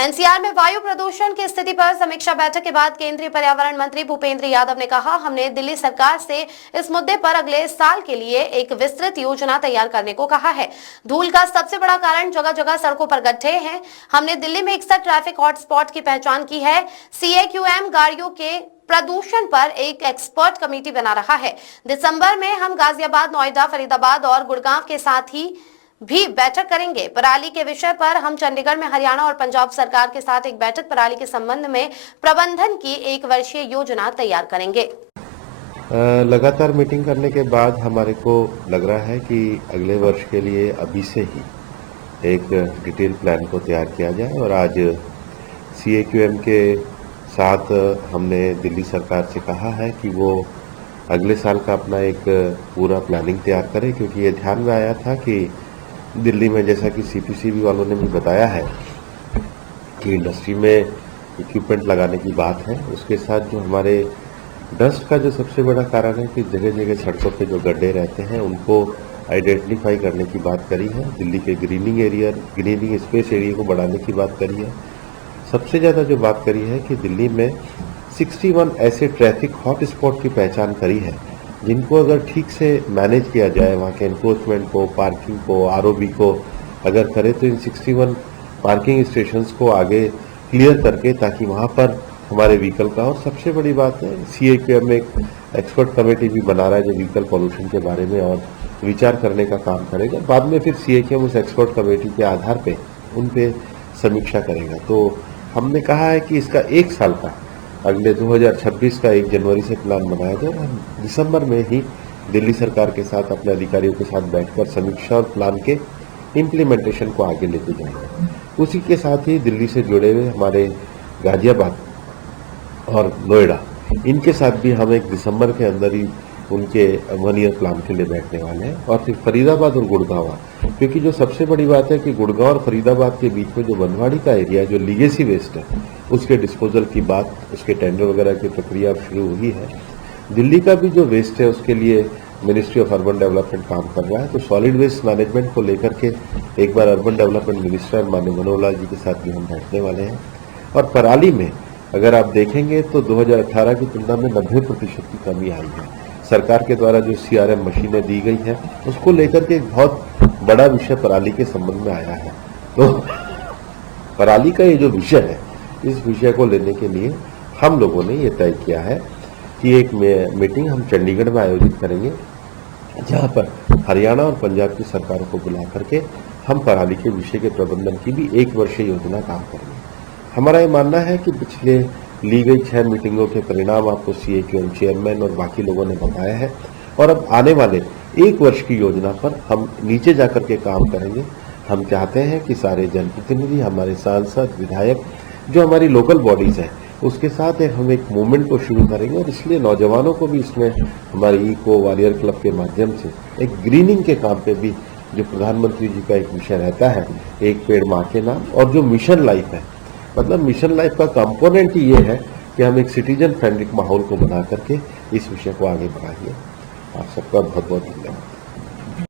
NCR में वायु प्रदूषण की स्थिति पर समीक्षा बैठक के बाद केंद्रीय पर्यावरण मंत्री भूपेंद्र यादव ने कहा, हमने दिल्ली सरकार से इस मुद्दे पर अगले साल के लिए एक विस्तृत योजना तैयार करने को कहा है। धूल का सबसे बड़ा कारण जगह जगह सड़कों पर गड्ढे हैं। हमने दिल्ली में 61 ट्रैफिक हॉटस्पॉट की पहचान की है। CAQM गाड़ियों के प्रदूषण पर एक एक्सपर्ट कमेटी बना रहा है। दिसंबर में हम गाजियाबाद, नोएडा, फरीदाबाद और गुड़गांव के साथ ही भी बैठक करेंगे। पराली के विषय पर हम चंडीगढ़ में हरियाणा और पंजाब सरकार के साथ एक बैठक पराली के संबंध में प्रबंधन की 1 वर्षीय योजना तैयार करेंगे। लगातार मीटिंग करने के बाद हमारे को लग रहा है कि अगले वर्ष के लिए अभी से ही एक डिटेल प्लान को तैयार किया जाए और आज CAQM के साथ हमने दिल्ली सरकार से कहा है कि वो अगले साल का अपना एक पूरा प्लानिंग तैयार करे, क्योंकि ये ध्यान में आया था कि दिल्ली में, जैसा कि CPCB वालों ने भी बताया है कि इंडस्ट्री में इक्विपमेंट लगाने की बात है, उसके साथ जो हमारे डस्ट का जो सबसे बड़ा कारण है कि जगह जगह सड़कों पे जो गड्ढे रहते हैं उनको आइडेंटिफाई करने की बात करी है। दिल्ली के ग्रीनिंग स्पेस एरिया को बढ़ाने की बात करी है। सबसे ज़्यादा जो बात करी है कि दिल्ली में 61 ऐसे ट्रैफिक हॉट स्पॉट की पहचान करी है जिनको अगर ठीक से मैनेज किया जाए, वहाँ के एनक्रोचमेंट को, पार्किंग को, ROB को अगर करे तो इन 61 पार्किंग स्टेशंस को आगे क्लियर करके, ताकि वहाँ पर हमारे व्हीकल का, और सबसे बड़ी बात है CAQM एक एक्सपर्ट कमेटी भी बना रहा है जो व्हीकल पॉल्यूशन के बारे में और विचार करने का काम करेगा। बाद में फिर CAQM उस एक्सपर्ट कमेटी के आधार पे उन पे समीक्षा करेगा। तो हमने कहा है कि इसका 1 साल का, अगले 2026 का 1 जनवरी से प्लान बनाया जाए। हम दिसंबर में ही दिल्ली सरकार के साथ अपने अधिकारियों के साथ बैठकर समीक्षा और प्लान के इम्प्लीमेंटेशन को आगे लेके जाएंगे। उसी के साथ ही दिल्ली से जुड़े हुए हमारे गाजियाबाद और नोएडा, इनके साथ भी हम 1 दिसंबर के अंदर ही उनके 1 ईयर प्लान के लिए बैठने वाले हैं। और फिर फरीदाबाद और गुड़गांव, क्योंकि जो सबसे बड़ी बात है कि गुड़गांव और फरीदाबाद के बीच में जो बनवाड़ी का एरिया, जो लीगेसी वेस्ट है, उसके डिस्पोजल की बात, उसके टेंडर वगैरह की प्रक्रिया शुरू हुई है। दिल्ली का भी जो वेस्ट है उसके लिए मिनिस्ट्री ऑफ अर्बन डेवलपमेंट काम कर रहा है। तो सॉलिड वेस्ट मैनेजमेंट को लेकर के एक बार अर्बन डेवलपमेंट मिनिस्टर माननीय मनोहर लाल जी के साथ भी हम बैठने वाले हैं। और पराली में अगर आप देखेंगे तो 2018 की तुलना में 90% की कमी आई है। सरकार के द्वारा जो CRM मशीनें दी गई हैं उसको लेकर के एक बहुत बड़ा विषय पराली के संबंध में आया है। तो पराली का ये जो विषय है, इस विषय को लेने के लिए हम लोगों ने ये तय किया है कि एक मीटिंग हम चंडीगढ़ में आयोजित करेंगे, जहां पर हरियाणा और पंजाब की सरकारों को बुला करके हम पराली के विषय के प्रबंधन की भी 1 वर्षीय योजना काम करेंगे। हमारा ये मानना है कि पिछले ली गई 6 मीटिंगों के परिणाम आपको CAQM चेयरमैन और बाकी लोगों ने बताया है, और अब आने वाले 1 वर्ष की योजना पर हम नीचे जाकर के काम करेंगे। हम चाहते हैं कि सारे जनप्रतिनिधि, हमारे सांसद, विधायक, जो हमारी लोकल बॉडीज हैं, उसके साथ हम एक मूवमेंट को शुरू करेंगे। और इसलिए नौजवानों को भी इसमें हमारी इको वॉरियर क्लब के माध्यम से एक ग्रीनिंग के काम पे भी, जो प्रधानमंत्री जी का एक विषय रहता है, एक पेड़ माँ के नाम, और जो मिशन लाइफ है, मतलब मिशन लाइफ का कंपोनेंट ही ये है कि हम एक सिटीजन फ्रेंडली माहौल को बना करके इस विषय को आगे बढ़ाइए। आप सबका बहुत बहुत धन्यवाद।